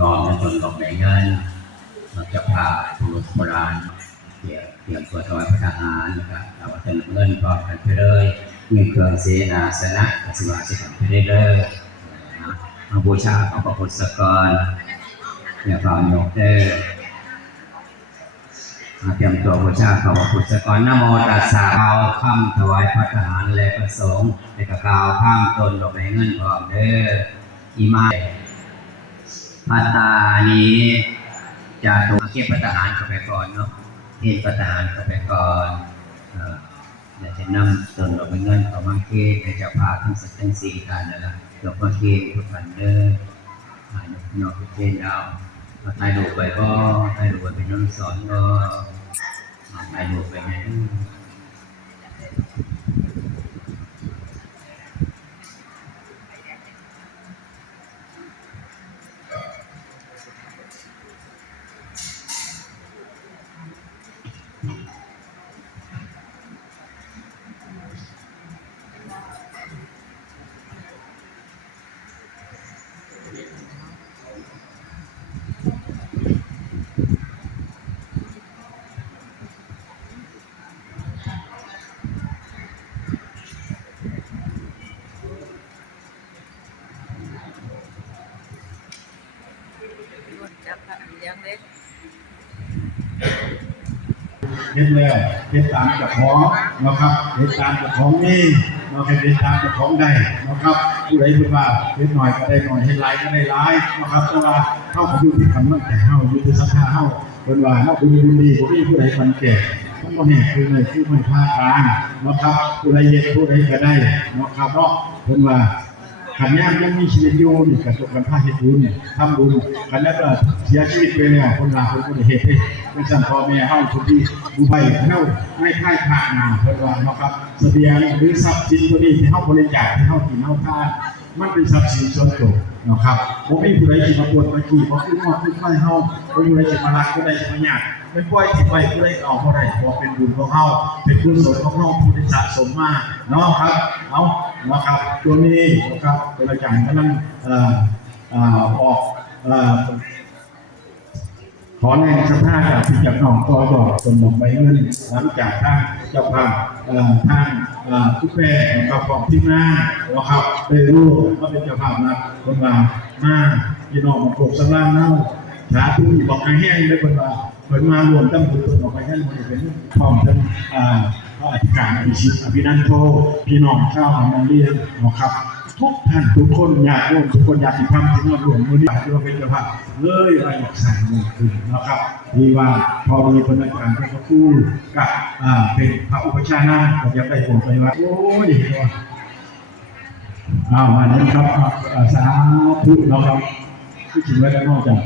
รอในส่วนของในเงินเราจะพาผู้โบราณเตรียมตัวถวายพระทหารนะครับเราจะเงินพร้อมกันไปเลยมีเครื่องเสนาสนะสิวาสิกันไปเรื่อยๆบูชาของพระพุทธกรเนี่ยความยกเด้อเตรียมตัวบูชาของพระพุทธกรนะโมตัสสะกล่าวคำถวายพระทหารและพระสงฆ์และกล่าวข้ามตนดอกไม้เงินพร้อมเด้ออิมาพัตตานี้จะถูกเก็บพระทหารเข้าไปก่อนเนาะเก็บพระทหารเข้าไปก่อนเราจะนำตนดอกไม้เงินเข้ามาเก็บในเจ้าภาพทั้งสัตว์ทั้งสี่ท่านนั่นแหละดอกไม้เก็บทุกท่านเด้อนอกเกณฑ์เอาถ่ายรูปไปก็ถ่ายรูปไปเป็นน้ำสอนก็ถ่ายรูปไปไหนเห็นแล้วเห็นตามเจ้าของนะครับเห็นตามเจ้าของนี่เราเห็นตามเจ้าของได้นะครับผู้ใดพูดว่าเห็นหน่อยก็ได้หน่อยเห็นหลายก็ได้หลายนะครับแต่ว่าเข้าไปอยู่ที่คำมั่นใจเข้าอยู่ที่ศรัทธาเข้าเป็นว่าเข้าคุณบุญดีผู้ที่ผู้ใดฟันแก่ทั้งหมดเนี่ยคือเลยคือไม่พลาดการนะครับผู้ใดเย็นผู้ใดก็ได้นะครับเพราะเป็นว่าขันย่างยังมีชีวิตอยู่นี่กระจกกันผ้าเห็ดบุญทำบุญกันแล้วก็เสียชีวิตไปแล้วคนลาคนเหตุเป็นสั่งพ่อแม่เฮาทุกที่ผู้ใบเฮาไม่ค่ายขาดมาเพื่อว่านะครับเสบียงหรือทรัพย์สินตัวนี้ที่เฮาบริจาคที่เฮากินเฮาทานมันเป็นทรัพย์สินส่วนตัวนะครับผมไม่ผู้ใดที่มาปวดมาขี่มาขึ้นมอขึ้นไฟเฮาผู้ใดจะมารักผู้ใดจะมาหยาดไม่ปล่อยที่ไปผู้ใดออกผู้ใดเพราะเป็นบุญของเฮาเป็นกุศลของเฮาผู้ได้สะสมมาเนาะครับเอานะครับตัวนี้นะครับเป็นอาจารย์กำลังออกขอแรงสภาพจากที่จับหนองต่อดอกจนหมดใบเงินหลังจากทางเจ้าภาพทางทุกแพร่นะครับของที่หน้านะครับได้รู้ว่าเป็นเจ้าภาพนะคนมาพี่น้องมาปลูกสร้างเน่าสาธุบอกให้แห้งได้คนมาเหมือนมารวมตั้งตัวออกไปให้มันเป็นพร้อมทั้งพระอธิการอภิชิตอภินันโทพี่น้องชาวของเรียนนะครับทุกท่านทุกคนอยากร่วมทุกคนอยากติดตามที่มารวมมือนี้ที่เราเป็นเจ้าภาพเลยอะไรสั่งลงทุนนะครับมีว่าพอมีพนักงานพระครูกับเป็นพระอุปชานะก็จะไปผมไปว่าโอ้ยมานั้นครับสาธุนะครับที่จริงแล้วก็นอกจาก